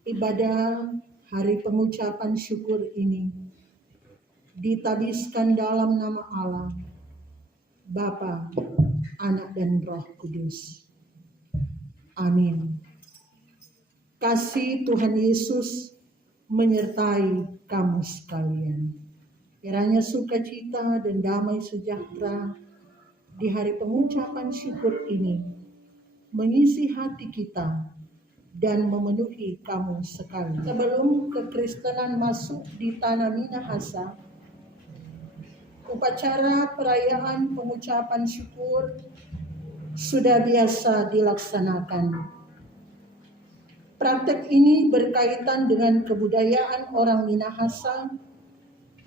Ibadah hari pengucapan syukur ini ditabiskan dalam nama Allah, Bapa, Anak dan Roh Kudus. Amin. Kasih Tuhan Yesus menyertai kamu sekalian. Kiranya sukacita dan damai sejahtera di hari pengucapan syukur ini mengisi hati kita dan memenuhi kamu sekalian. Sebelum kekristenan masuk di tanah Minahasa, upacara perayaan pengucapan syukur sudah biasa dilaksanakan. Praktek ini berkaitan dengan kebudayaan orang Minahasa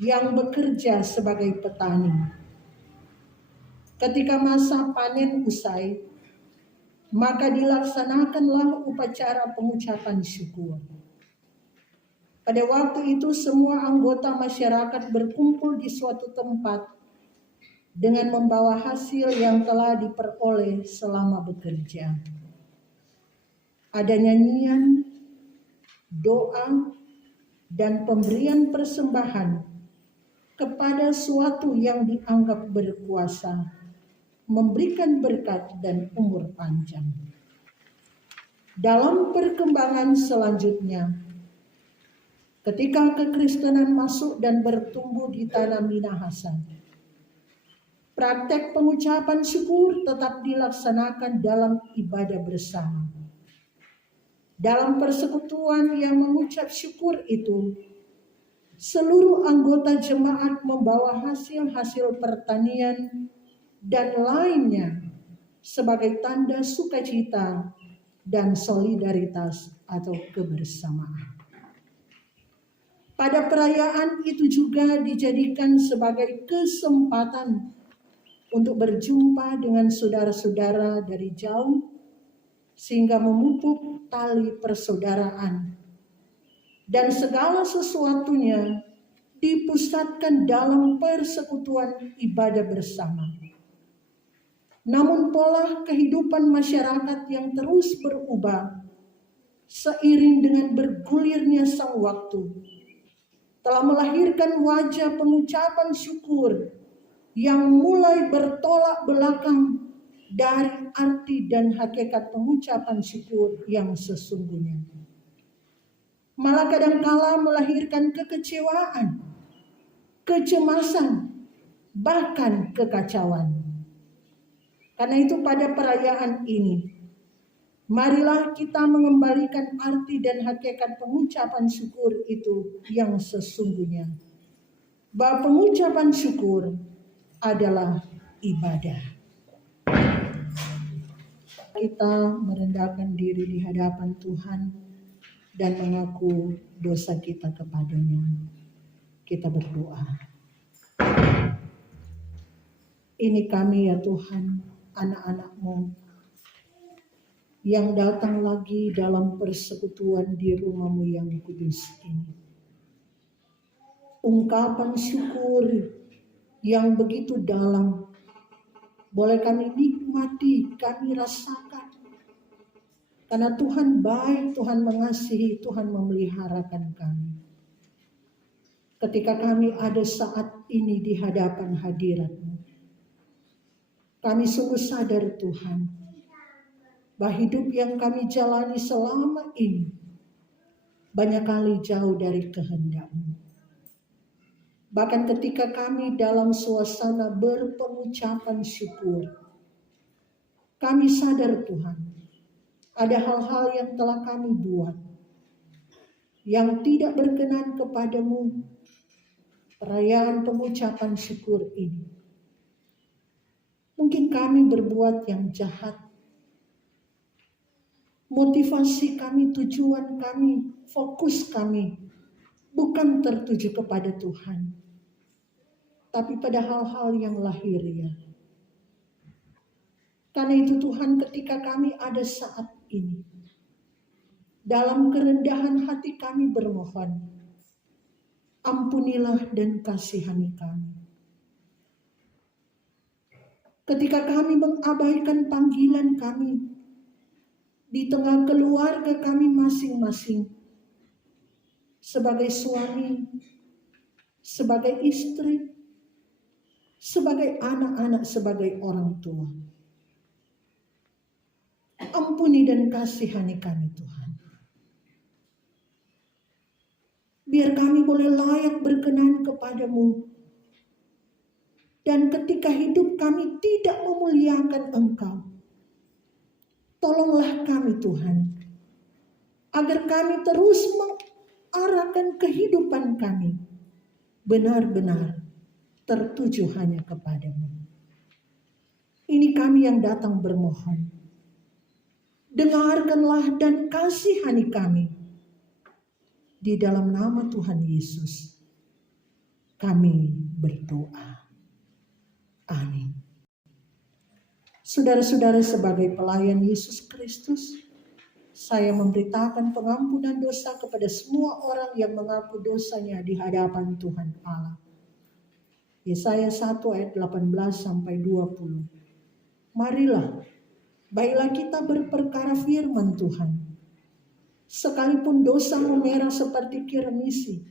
yang bekerja sebagai petani. Ketika masa panen usai, maka dilaksanakanlah upacara pengucapan syukur. Pada waktu itu semua anggota masyarakat berkumpul di suatu tempat dengan membawa hasil yang telah diperoleh selama bekerja. Ada nyanyian, doa, dan pemberian persembahan kepada suatu yang dianggap berkuasa, memberikan berkat dan umur panjang. Dalam perkembangan selanjutnya, ketika kekristenan masuk dan bertumbuh di tanah Minahasa, praktek pengucapan syukur tetap dilaksanakan dalam ibadah bersama. Dalam persekutuan yang mengucap syukur itu, seluruh anggota jemaat membawa hasil-hasil pertanian dan lainnya sebagai tanda sukacita dan solidaritas atau kebersamaan. Pada perayaan itu juga dijadikan sebagai kesempatan untuk berjumpa dengan saudara-saudara dari jauh sehingga memupuk tali persaudaraan. Dan segala sesuatunya dipusatkan dalam persekutuan ibadah bersama. Namun pola kehidupan masyarakat yang terus berubah seiring dengan bergulirnya sang waktu telah melahirkan wajah pengucapan syukur yang mulai bertolak belakang dari arti dan hakikat pengucapan syukur yang sesungguhnya. Malah kadangkala melahirkan kekecewaan, kecemasan, bahkan kekacauan. Karena itu pada perayaan ini, marilah kita mengembalikan arti dan hakikat pengucapan syukur itu yang sesungguhnya. Bahwa pengucapan syukur adalah ibadah. Kita merendahkan diri di hadapan Tuhan dan mengaku dosa kita kepadanya. Kita berdoa. Ini kami ya Tuhan, anak-anak-Mu yang datang lagi dalam persekutuan di rumah-Mu yang kudus ini. Ungkapan syukur yang begitu dalam boleh kami nikmati, kami rasakan. Karena Tuhan baik, Tuhan mengasihi, Tuhan memeliharakan kami. Ketika kami ada saat ini di hadapan hadirat-Mu, kami sungguh sadar Tuhan, bahwa hidup yang kami jalani selama ini banyak kali jauh dari kehendak-Mu. Bahkan ketika kami dalam suasana berpengucapan syukur, kami sadar Tuhan, ada hal-hal yang telah kami buat yang tidak berkenan kepadamu. Perayaan pengucapan syukur ini, mungkin kami berbuat yang jahat. Motivasi kami, tujuan kami, fokus kami bukan tertuju kepada Tuhan, tapi pada hal-hal yang lahiriah. Karena itu Tuhan, ketika kami ada saat ini, dalam kerendahan hati kami bermohon, ampunilah dan kasihani kami. Ketika kami mengabaikan panggilan kami di tengah keluarga kami masing-masing, sebagai suami, sebagai istri, sebagai anak-anak, sebagai orang tua. Ampuni dan kasihani kami Tuhan. Biar kami boleh layak berkenan kepadamu. Dan ketika hidup kami tidak memuliakan Engkau, tolonglah kami Tuhan, agar kami terus mengarahkan kehidupan kami benar-benar tertuju hanya kepadamu. Ini kami yang datang bermohon. Dengarkanlah dan kasihani kami. Di dalam nama Tuhan Yesus, kami berdoa. Amin. Saudara-saudara, sebagai pelayan Yesus Kristus, saya memberitakan pengampunan dosa kepada semua orang yang mengaku dosanya di hadapan Tuhan Allah. Yesaya 1 ayat 18 sampai 20. Marilah, baiklah kita berperkara firman Tuhan. Sekalipun dosa memerah seperti kirmisi,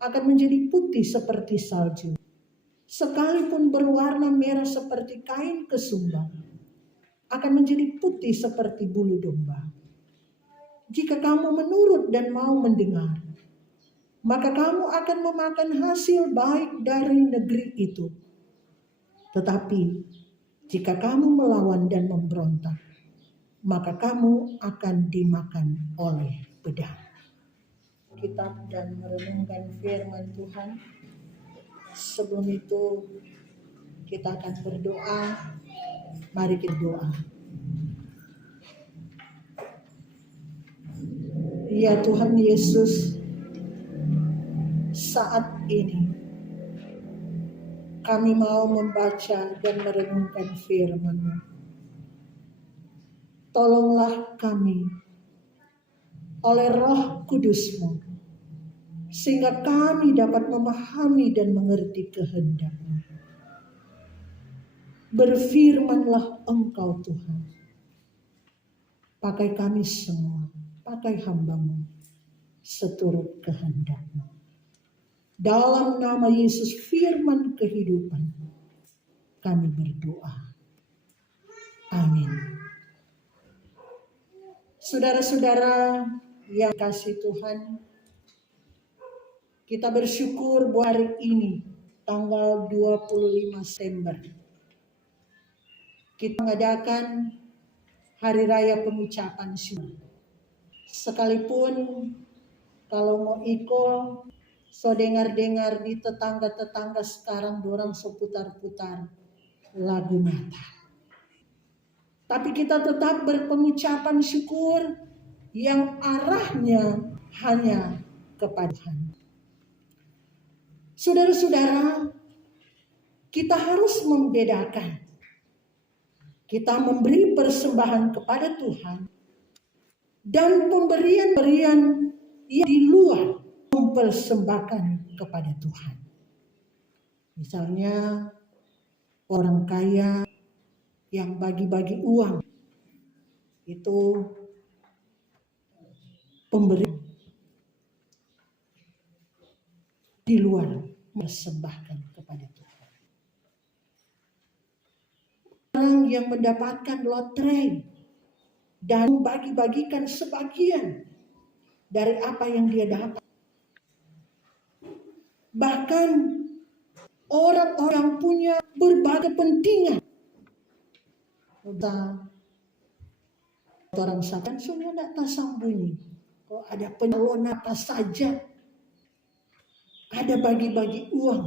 akan menjadi putih seperti salju. Sekalipun berwarna merah seperti kain kesumbang, akan menjadi putih seperti bulu domba. Jika kamu menurut dan mau mendengar, maka kamu akan memakan hasil baik dari negeri itu. Tetapi jika kamu melawan dan memberontak, maka kamu akan dimakan oleh pedang. Kitab dan merenungkan firman Tuhan. Sebelum itu kita akan berdoa. Mari kita berdoa. Ya Tuhan Yesus, saat ini kami mau membaca dan merenungkan firman-Mu. Tolonglah kami oleh Roh Kudus-Mu, sehingga kami dapat memahami dan mengerti kehendak-Mu. Berfirmanlah Engkau Tuhan. Pakai kami semua, pakai hamba-Mu, seturut kehendak-Mu. Dalam nama Yesus, firman kehidupan, kami berdoa. Amin. Saudara-saudara yang kasih Tuhan, kita bersyukur buat hari ini, tanggal 25 September. Kita mengadakan Hari Raya Pengucapan Syukur. Sekalipun kalau mau ikut, so dengar-dengar di tetangga-tetangga sekarang dorang seputar-putar lagu Natal. Tapi kita tetap berpengucapan syukur yang arahnya hanya kepada Tuhan. Saudara-saudara, kita harus membedakan. Kita memberi persembahan kepada Tuhan dan pemberian-pemberian yang di luar mempersembahkan kepada Tuhan. Misalnya orang kaya yang bagi-bagi uang, itu pemberian di luar mempersembahkan kepada Tuhan. Orang yang mendapatkan lotre dan bagi-bagikan sebagian dari apa yang dia dapat. Bahkan orang-orang yang punya berbagai kepentingan. Orang sakan sudah tidak tersambunyi. Kalau ada penyalon apa saja, ada bagi-bagi uang.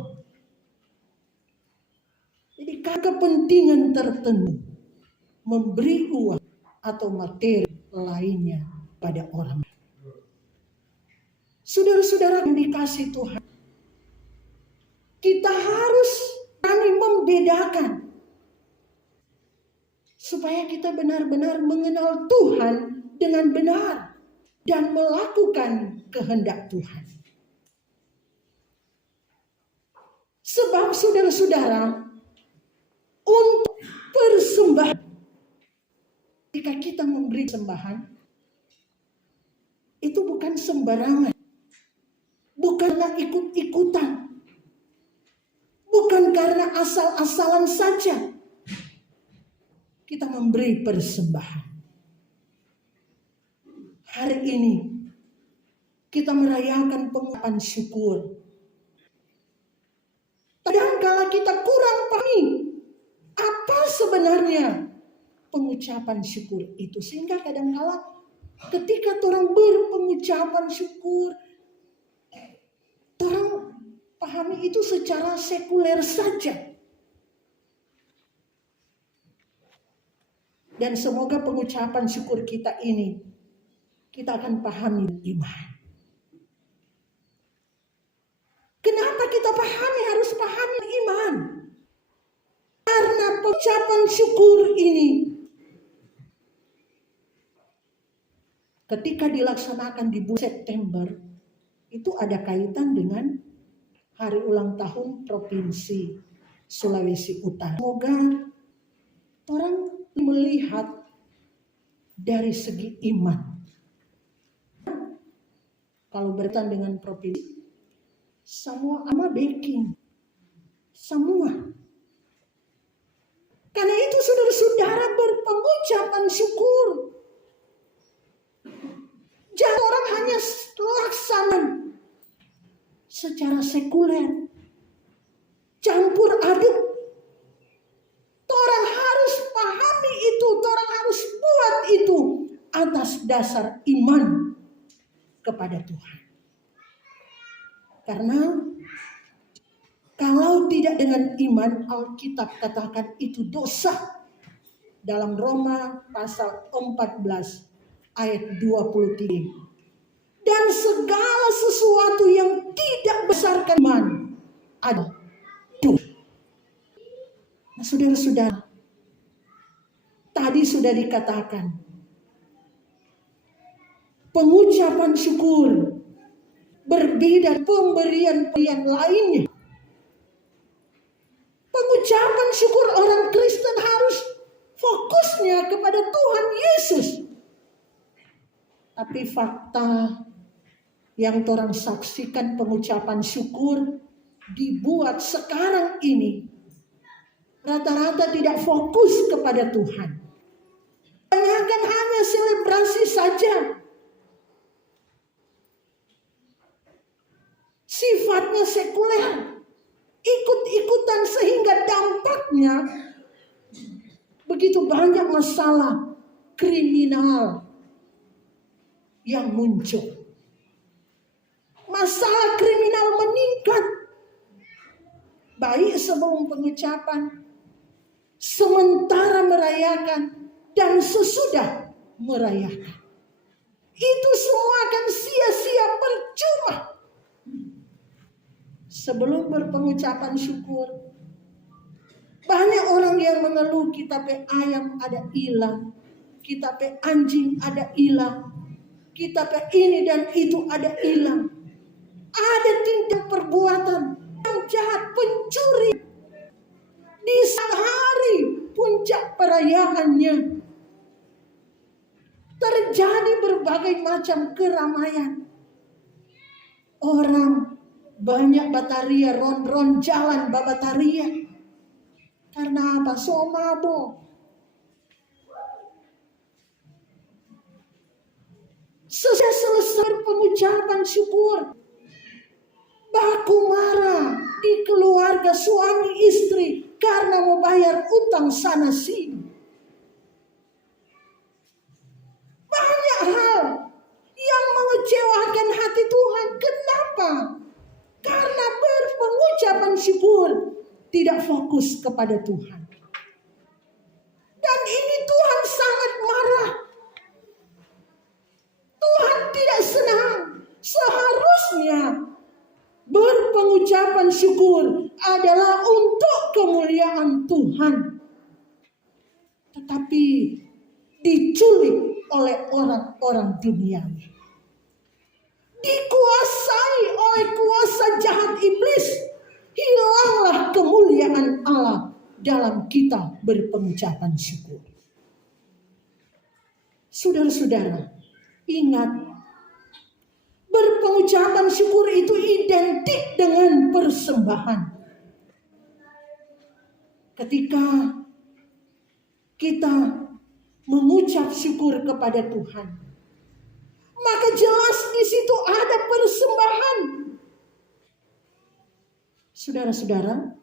Jadi kepentingan tertentu memberi uang atau materi lainnya pada orang. Saudara-saudara yang dikasih Tuhan, kita harus berani membedakan supaya kita benar-benar mengenal Tuhan dengan benar dan melakukan kehendak Tuhan. Sebab saudara-saudara, untuk persembahan, jika kita memberi sembahan, itu bukan sembarangan. bukan karena ikut-ikutan, bukan karena asal-asalan saja kita memberi persembahan. Hari ini kita merayakan pengucapan syukur. Kadangkala kita kurang pahami apa sebenarnya pengucapan syukur itu. Sehingga kadangkala ketika orang berpengucapan syukur, orang pahami itu secara sekuler saja. Dan semoga pengucapan syukur kita ini, kita akan pahami iman. Kenapa kita harus pahami iman? Karena pengucapan syukur ini ketika dilaksanakan di bulan September, itu ada kaitan dengan hari ulang tahun Provinsi Sulawesi Utara. Semoga orang melihat dari segi iman. Kalau berkaitan dengan provinsi, semua ama baking. Semua. Karena itu saudara-saudara berpengucapan syukur. Jangan orang hanya laksana secara sekuler. Campur aduk. Orang harus pahami itu. Orang harus buat itu atas dasar iman kepada Tuhan. Karena kalau tidak dengan iman, Alkitab katakan itu dosa. Dalam Roma pasal 14 ayat 23. Dan segala sesuatu yang tidak berdasarkan iman adalah dosa. Nah, saudara-saudara, tadi sudah dikatakan pengucapan syukur berbeda pemberian lainnya. Pengucapan syukur orang Kristen harus fokusnya kepada Tuhan Yesus. Tapi fakta yang orang saksikan pengucapan syukur dibuat sekarang ini rata-rata tidak fokus kepada Tuhan. Kebanyakan hanya selebrasi saja. Sifatnya sekuler, ikut-ikutan sehingga dampaknya begitu banyak masalah kriminal yang muncul. Masalah kriminal meningkat baik sebelum pengucapan, sementara merayakan, dan sesudah merayakan. Itu semua akan sia-sia, percuma. Sebelum berpengucapan syukur, banyak orang yang mengeluh, kita pe ayam ada hilang, kita pe anjing ada hilang, kita pe ini dan itu ada hilang. Ada tindak perbuatan yang jahat, pencuri di saat hari puncak perayaannya. Terjadi berbagai macam keramaian. Orang banyak bataria, ron-ron jalan babataria. Karena apa? So mabok. Sesudah selesai pengucapan syukur, baku marah di keluarga suami istri karena mau bayar utang sana sini. Banyak hal yang mengecewakan hati Tuhan. Kenapa? Karena berpengucapan syukur tidak fokus kepada Tuhan. Dan ini Tuhan sangat marah. Tuhan tidak senang. Seharusnya berpengucapan syukur adalah untuk kemuliaan Tuhan. Tetapi diculik oleh orang-orang duniawi. Dikuasai oleh kuasa jahat iblis. Hilanglah kemuliaan Allah dalam kita berpengucapan syukur. Saudara-saudara, ingat, berpengucapan syukur itu identik dengan persembahan. Ketika kita mengucap syukur kepada Tuhan, maka jelas di situ ada persembahan. Saudara-saudara,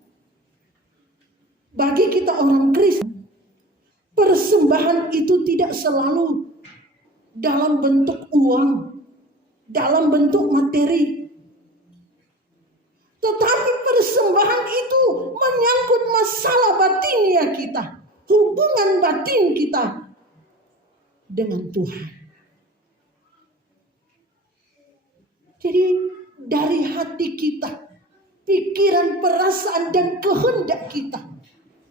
bagi kita orang Kristen, persembahan itu tidak selalu dalam bentuk uang, dalam bentuk materi. Tetapi persembahan itu menyangkut masalah batinia kita, hubungan batin kita dengan Tuhan. Jadi dari hati kita, pikiran, perasaan, dan kehendak kita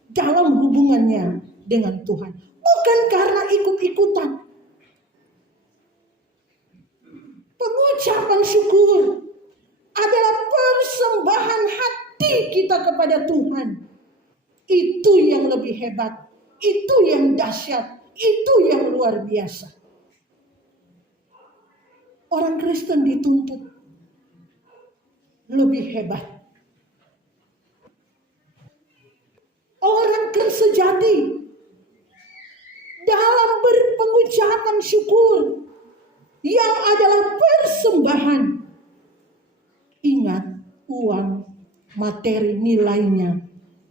dalam hubungannya dengan Tuhan. Bukan karena ikut-ikutan. Pengucapan syukur adalah persembahan hati kita kepada Tuhan. Itu yang lebih hebat. Itu yang dahsyat. Itu yang luar biasa. Orang Kristen dituntut lebih hebat. Orang Kristen sejati dalam berpengucapan syukur yang adalah persembahan. Ingat, uang, materi, nilainya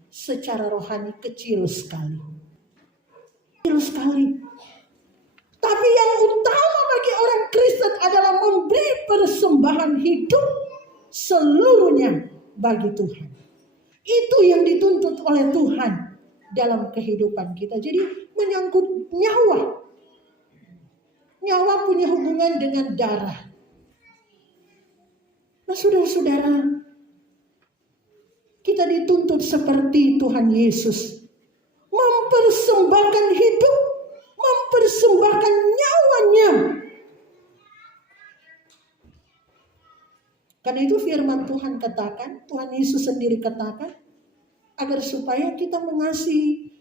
secara rohani kecil sekali. Kecil sekali. Tapi yang utama bagi orang Kristen adalah memberi persembahan hidup seluruhnya bagi Tuhan. Itu yang dituntut oleh Tuhan dalam kehidupan kita. Jadi menyangkut nyawa. Nyawa punya hubungan dengan darah. Nah, saudara-saudara, kita dituntut seperti Tuhan Yesus, mempersembahkan hidup, mempersembahkan nyawanya. Karena itu firman Tuhan katakan, Tuhan Yesus sendiri katakan, agar supaya kita mengasihi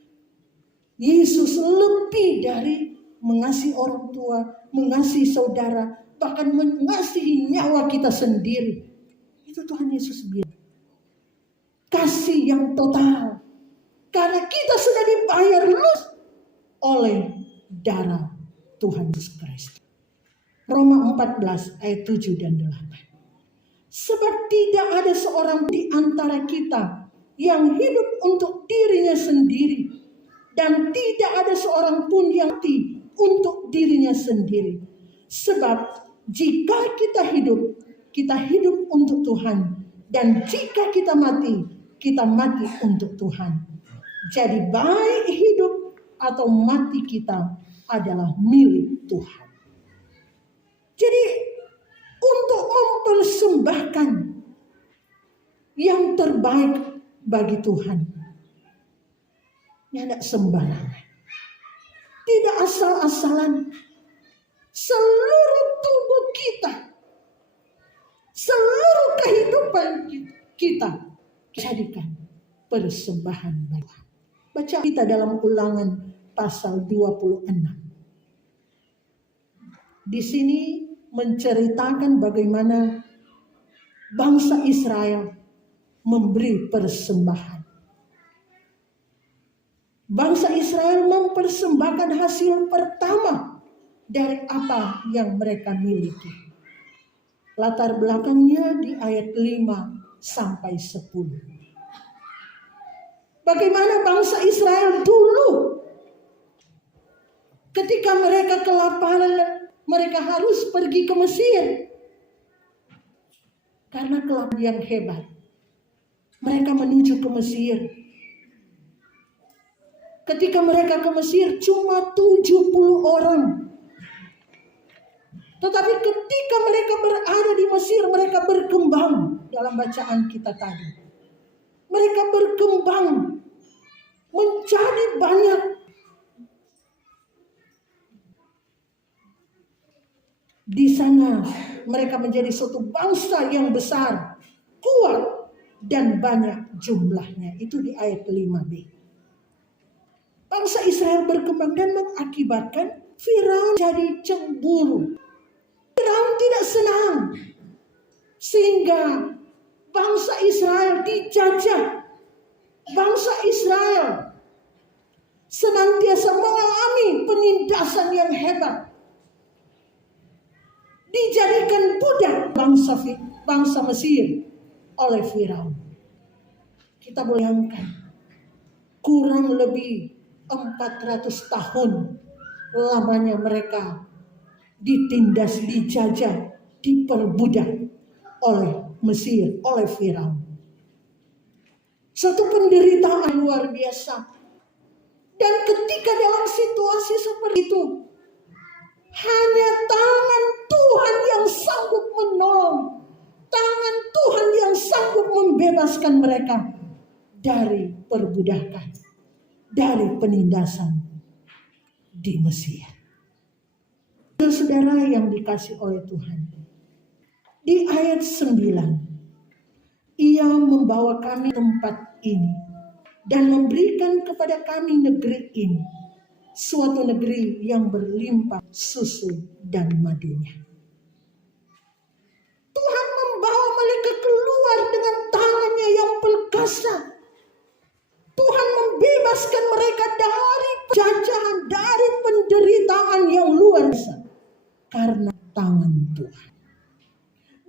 Yesus lebih dari mengasihi orang tua, mengasihi saudara, bahkan mengasihi nyawa kita sendiri. Itu Tuhan Yesus bilang. Kasih yang total. Karena kita sudah dibayar lunas oleh darah Tuhan Yesus Kristus. Roma 14 ayat 7 dan 8. Sebab tidak ada seorang di antara kita yang hidup untuk dirinya sendiri. Dan tidak ada seorang pun yang mati untuk dirinya sendiri. Sebab jika kita hidup untuk Tuhan. Dan jika kita mati untuk Tuhan. Jadi baik hidup atau mati kita adalah milik Tuhan. Jadi untuk mempersembahkan yang terbaik bagi Tuhan. Ini tidak sembarangan. Tidak asal-asalan. Seluruh tubuh kita, seluruh kehidupan kita jadikan persembahan bagi Tuhan. Baca kita dalam Ulangan pasal 26. Di sini menceritakan bagaimana bangsa Israel memberi persembahan. Bangsa Israel mempersembahkan hasil pertama dari apa yang mereka miliki. Latar belakangnya di ayat 5 sampai 10. Bagaimana bangsa Israel dulu ketika mereka kelaparan, mereka harus pergi ke Mesir. Karena kelaparan yang hebat. Mereka menuju ke Mesir. Ketika mereka ke Mesir cuma 70 orang. Tetapi ketika mereka berada di Mesir, mereka berkembang dalam bacaan kita tadi. Mereka berkembang menjadi banyak. Di sana mereka menjadi suatu bangsa yang besar, kuat, dan banyak jumlahnya. Itu di ayat 5b. Bangsa Israel berkembang dan mengakibatkan Firaun jadi cemburu. Firaun tidak senang. Sehingga bangsa Israel dijajah. Bangsa Israel senantiasa mengalami penindasan yang hebat. Dijadikan budak bangsa Mesir oleh Firaun. Kita bayangkan, kurang lebih 400 tahun lamanya mereka ditindas, dijajah, diperbudak oleh Mesir, oleh Firaun. Satu penderitaan luar biasa. Dan ketika dalam situasi seperti itu, hanya tangan Tuhan yang sanggup menolong. Tangan Tuhan yang sanggup membebaskan mereka dari perbudakan, dari penindasan di Mesir. Saudara yang dikasih oleh Tuhan, di ayat 9, Ia membawa kami tempat ini dan memberikan kepada kami negeri ini, suatu negeri yang berlimpah susu dan madunya. Tuhan membawa mereka keluar dengan tangannya yang perkasa. Tuhan membebaskan mereka dari penjajahan, dari penderitaan yang luar biasa karena tangan Tuhan.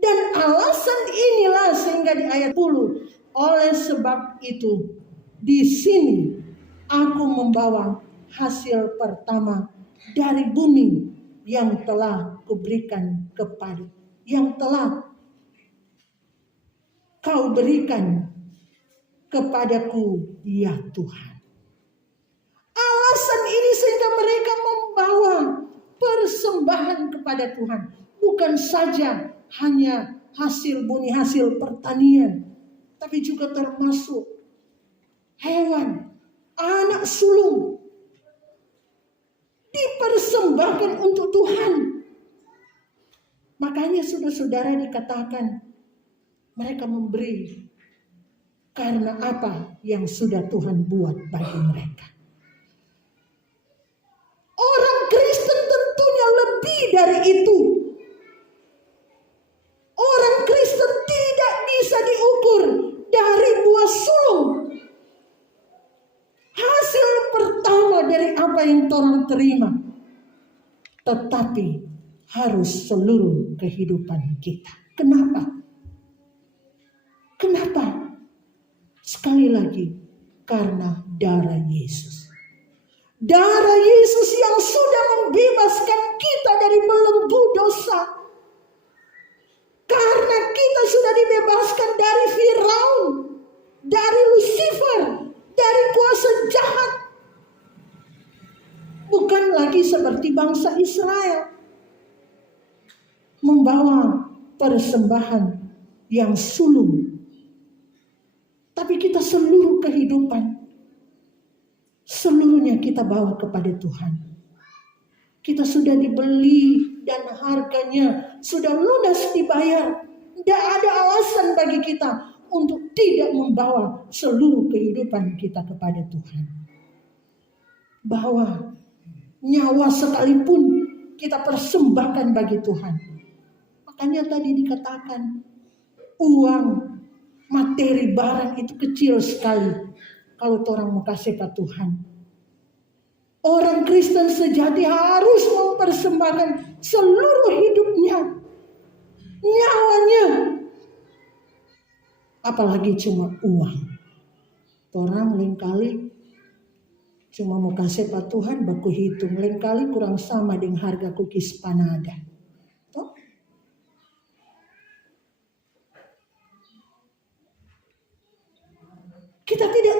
Dan alasan inilah sehingga di ayat 10, oleh sebab itu di sini aku membawa hasil pertama dari bumi yang telah kuberikan kepada, yang telah kau berikan kepadaku, ya Tuhan. Alasan ini sehingga mereka membawa persembahan kepada Tuhan. Bukan saja hanya hasil bumi, hasil pertanian, tapi juga termasuk hewan, anak sulung, dipersembahkan untuk Tuhan. Makanya saudara-saudara dikatakan mereka memberi karena apa yang sudah Tuhan buat bagi mereka. Orang Kristen tentunya lebih dari itu. Orang Kristen tidak bisa diukur dari buah sulung. Hasil pertama dari apa yang orang terima. Tetapi harus seluruh kehidupan kita. Kenapa? Kenapa? Sekali lagi, karena darah Yesus. Darah Yesus yang sudah membebaskan kita dari belenggu dosa. Karena kita sudah dibebaskan dari Firaun, dari Lucifer, dari kuasa jahat. Bukan lagi seperti bangsa Israel membawa persembahan yang sulung. Tapi kita seluruh kehidupan, seluruhnya kita bawa kepada Tuhan. Kita sudah dibeli dan harganya sudah lunas dibayar. Tidak ada alasan bagi kita untuk tidak membawa seluruh kehidupan kita kepada Tuhan. Bahwa nyawa sekalipun kita persembahkan bagi Tuhan. Makanya tadi dikatakan uang, materi, barang itu kecil sekali kalau orang mau kasih ke Tuhan. Orang Kristen sejati harus mempersembahkan seluruh hidupnya, nyawanya, apalagi cuma uang. Orang lain kali cuma mau kasih ke Tuhan, baku hitung, lain kali kurang sama dengan harga cookies panada. Toh? Kita tidak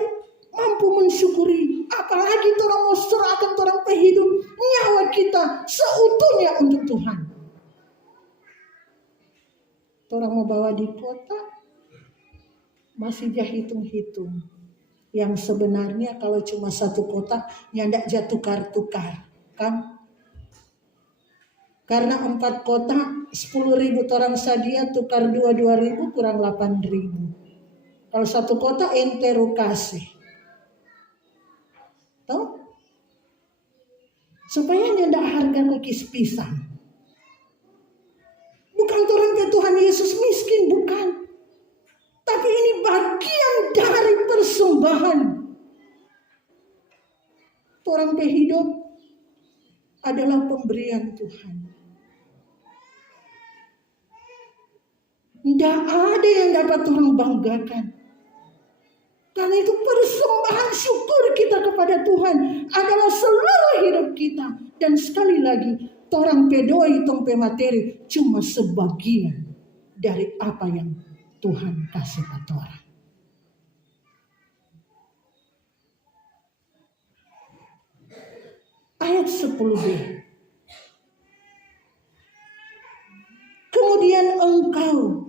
mampu mensyukuri, apalagi orang mau serahkan orang pehidup nyawa kita seutuhnya untuk Tuhan. Orang mau bawa di kota masih dia hitung-hitung. Yang sebenarnya kalau cuma satu kotak nyandak jatuh tukar-tukar, kan? Karena 4 kotak 10.000 orang sadia tukar 2.000 kurang 8.000. Kalau satu kotak ente kasih. Tahu? Supaya nyandak harga cookies pisang. Bukan orang ke Tuhan Yesus miskin, bukan. Tapi ini bagian dari persembahan. Orang ke hidup adalah pemberian Tuhan. Tidak ada yang dapat orang banggakan. Karena itu persembahan syukur kita kepada Tuhan adalah seluruh hidup kita. Dan sekali lagi, torang pedoi tong pemateri cuma sebagian dari apa yang Tuhan kasih pada orang. Ayat 10b. Kemudian engkau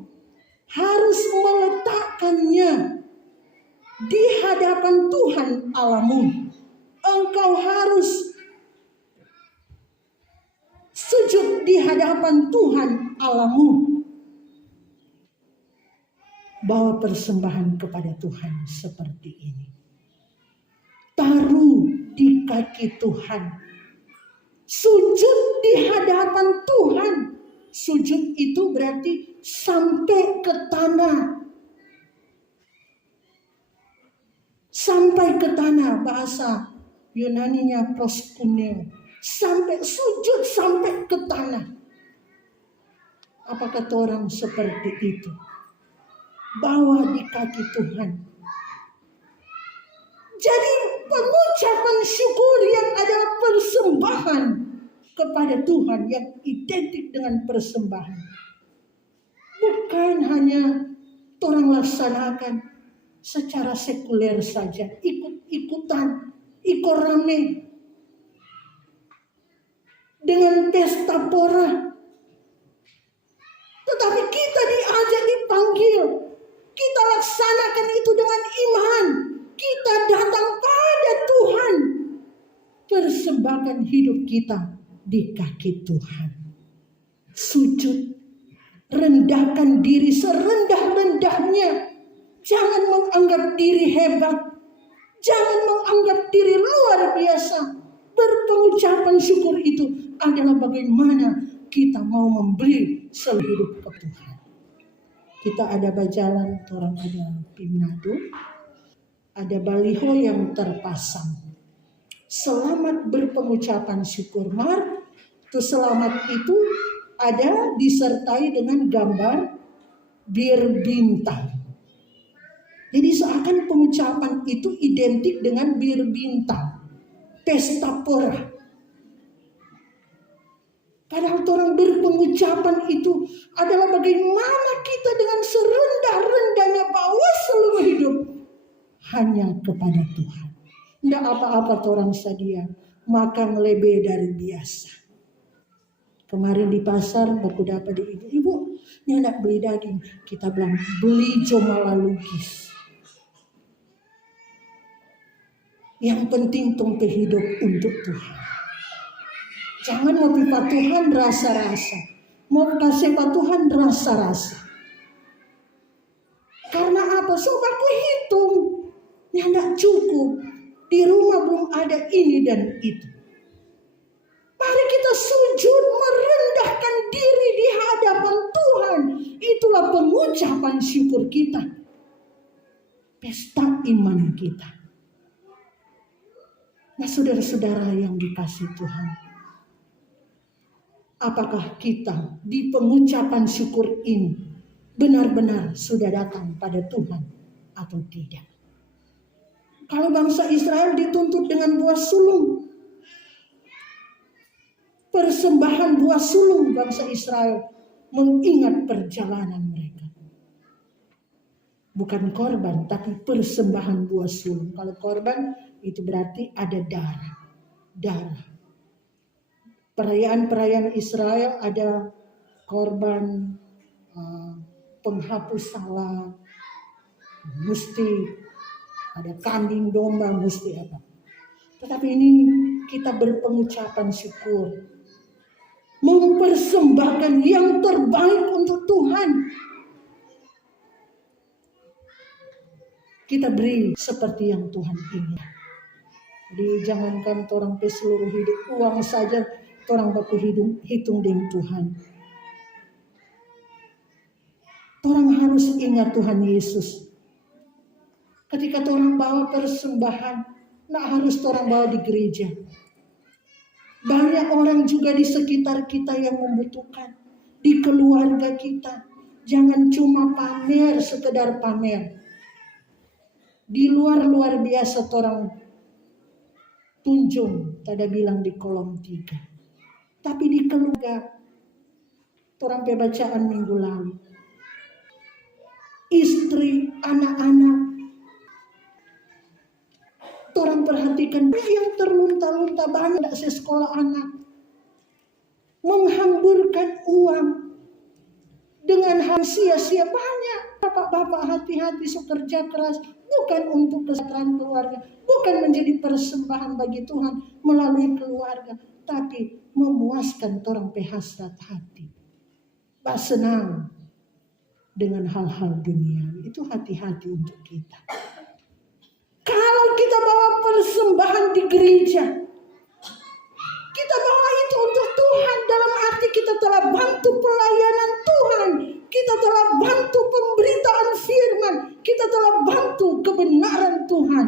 harus meletakkannya di hadapan Tuhan Allahmu. Engkau harus sujud di hadapan Tuhan Allahmu. Bawa persembahan kepada Tuhan seperti ini. Taruh di kaki Tuhan. Sujud di hadapan Tuhan. Sujud itu berarti sampai ke tanah. Sampai ke tanah, bahasa Yunaninya proskuneo. Sampai sujud sampai ke tanah. Apa kata orang seperti itu? Bawa di kaki Tuhan. Jadi pengucapan syukur yang adalah persembahan kepada Tuhan yang identik dengan persembahan. Bukan hanya orang laksanakan secara sekuler saja, ikut-ikutan, ikut rame dengan pesta pora. Tetapi kita diajak, dipanggil, kita laksanakan itu dengan iman. Kita datang pada Tuhan, persembahkan hidup kita di kaki Tuhan. Sujud, rendahkan diri serendah-rendahnya. Jangan menganggap diri hebat. Jangan menganggap diri luar biasa. Berpengucapan syukur itu adalah bagaimana kita mau memberi seluruh hidup ke Tuhan. Kita ada bajalan, orang ada Pimnado. Ada baliho yang terpasang. Selamat berpengucapan syukur. Itu selamat itu ada disertai dengan gambar bir bintang. Jadi seakan pengucapan itu identik dengan bir bintang. Pesta pora. Padahal orang berpengucapan itu adalah bagaimana kita dengan serendah-rendahnya bawa seluruh hidup hanya kepada Tuhan. Tidak apa-apa orang sadia makan lebih dari biasa. Kemarin di pasar aku dapat ibu, ini anak beli daging. Kita bilang beli jomala lukis. Yang penting tumpe hidup untuk Tuhan. Jangan mau pipa Tuhan rasa-rasa. Mau kasih pak Tuhan rasa-rasa. Karena apa? Sobat aku hitung. Ya tidak cukup. Di rumah belum ada ini dan itu. Mari kita sujud merendahkan diri di hadapan Tuhan. Itulah pengucapan syukur kita. Pesta iman kita. Nah saudara-saudara yang dikasihi Tuhan. Apakah kita di pengucapan syukur ini benar-benar sudah datang pada Tuhan atau tidak? Kalau bangsa Israel dituntut dengan buah sulung. Persembahan buah sulung bangsa Israel mengingat perjalanan mereka. Bukan korban, tapi persembahan buah sulung. Kalau korban itu berarti ada darah. Perayaan-perayaan Israel ada korban penghapus salah, mesti ada kambing domba, mesti apa. Tetapi ini kita berpengucapan syukur. Mempersembahkan yang terbaik untuk Tuhan. Kita beri seperti yang Tuhan ingin. Jadi jangankan orang pe seluruh hidup uang saja orang baku hitung dengan Tuhan. Orang harus ingat Tuhan Yesus. Ketika orang bawa persembahan, nak harus orang bawa di gereja. Banyak orang juga di sekitar kita yang membutuhkan. Di keluarga kita. Jangan cuma pamer, sekedar pamer. Di luar biasa orang tunjung, tada bilang di kolom 3. Tapi di keluarga, orang pembacaan minggu lalu. Istri, anak-anak, orang perhatikan yang terlunta-lunta banyak sekolah anak. Menghamburkan uang dengan hal sia-sia banyak. Bapak-bapak hati-hati kerja keras. Bukan untuk kesejahteraan keluarga. Bukan menjadi persembahan bagi Tuhan melalui keluarga. Tapi memuaskan orang hasrat hati. Pak senang dengan hal-hal dunia. Itu hati-hati untuk kita. Kalau kita bawa persembahan di gereja, kita bawa itu untuk Tuhan. Dalam arti kita telah bantu pelayanan Tuhan. Kita telah bantu pemberitaan firman. Kita telah bantu kebenaran Tuhan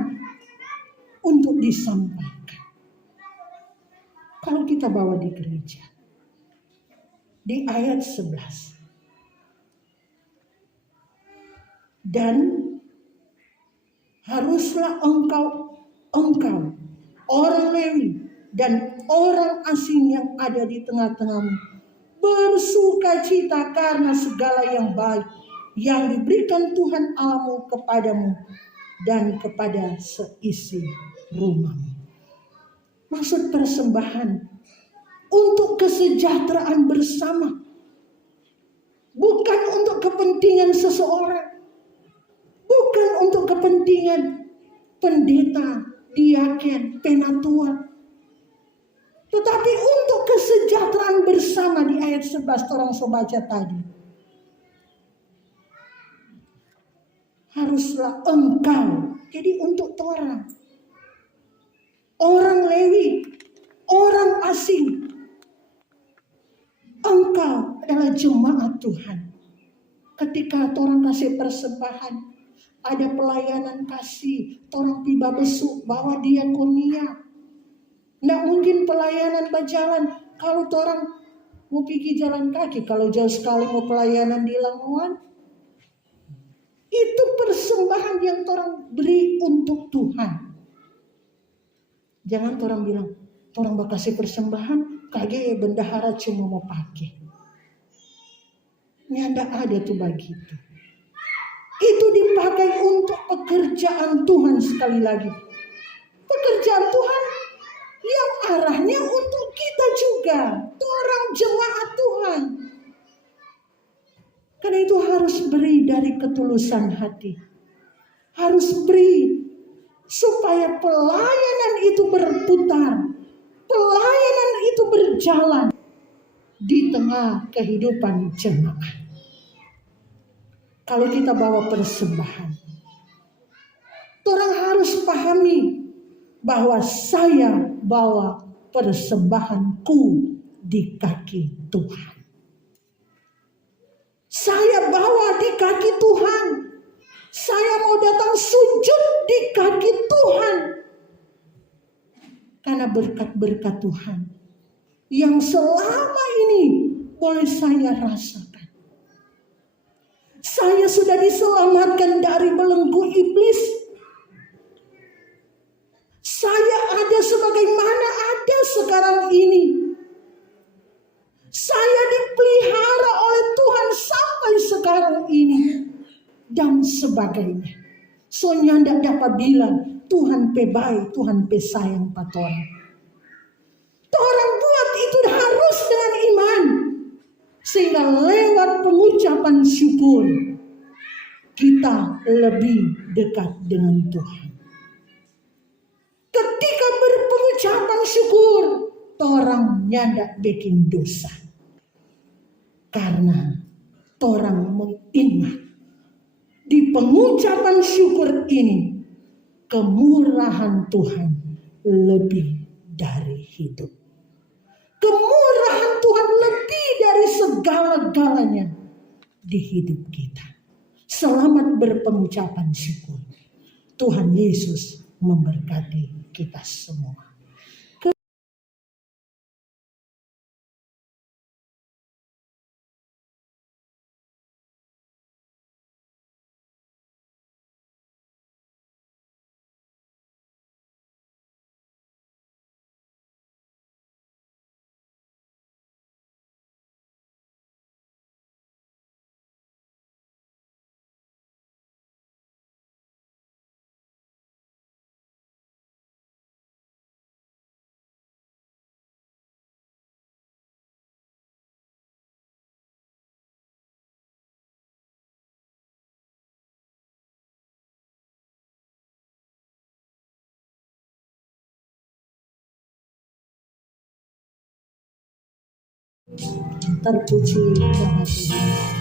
untuk disampaikan. Kalau kita bawa di gereja, di ayat 11. Dan haruslah engkau orang Lewi dan orang asing yang ada di tengah-tengahmu bersukacita karena segala yang baik yang diberikan Tuhan Allahmu kepadamu dan kepada seisi rumahmu. Maksud persembahan untuk kesejahteraan bersama, bukan untuk kepentingan seseorang. Bukan untuk kepentingan pendeta, diaken, penatua. Tetapi untuk kesejahteraan bersama di ayat 11 orang baca tadi. Haruslah engkau. Jadi untuk orang. Orang Lewi. Orang asing. Engkau adalah jemaat Tuhan. Ketika orang kasih persembahan. Ada pelayanan kasih, orang tiba besuk, bawa diakonia. Nggak mungkin pelayanan berjalan kalau orang mau pergi jalan kaki. Kalau jauh sekali mau pelayanan di Lamongan. Itu persembahan yang orang beri untuk Tuhan. Jangan orang bilang, orang bakal kasih persembahan, kage bendahara cuma mau pakai. Ini ada tuh begitu. Itu dipakai untuk pekerjaan Tuhan sekali lagi. Pekerjaan Tuhan yang arahnya untuk kita juga. Orang jemaat Tuhan. Karena itu harus beri dari ketulusan hati. Harus beri supaya pelayanan itu berputar. Pelayanan itu berjalan di tengah kehidupan jemaat. Kalau kita bawa persembahan, orang harus pahami bahwa saya bawa persembahanku di kaki Tuhan. Saya bawa di kaki Tuhan. Saya mau datang sujud di kaki Tuhan. Karena berkat-berkat Tuhan yang selama ini boleh saya rasakan. Saya sudah diselamatkan dari belenggu iblis. Saya ada sebagaimana ada sekarang ini. Saya dipelihara oleh Tuhan sampai sekarang ini. Dan sebagainya. Soalnya tidak dapat bilang Tuhan pe baik, Tuhan pe sayang patorang. Orang buat itu harus dengan iman. Sehingga lewat pengucapan syukur kita lebih dekat dengan Tuhan. Ketika berpengucapan syukur, orang nyandak bikin dosa. Karena orang mengingat di pengucapan syukur ini kemurahan Tuhan lebih dari hidup. Kemurahan Tuhan lebih dari segala-galanya. di hidup kita. Selamat berpengucapan syukur. Tuhan Yesus memberkati kita semua. Terpuji nama Tuhan.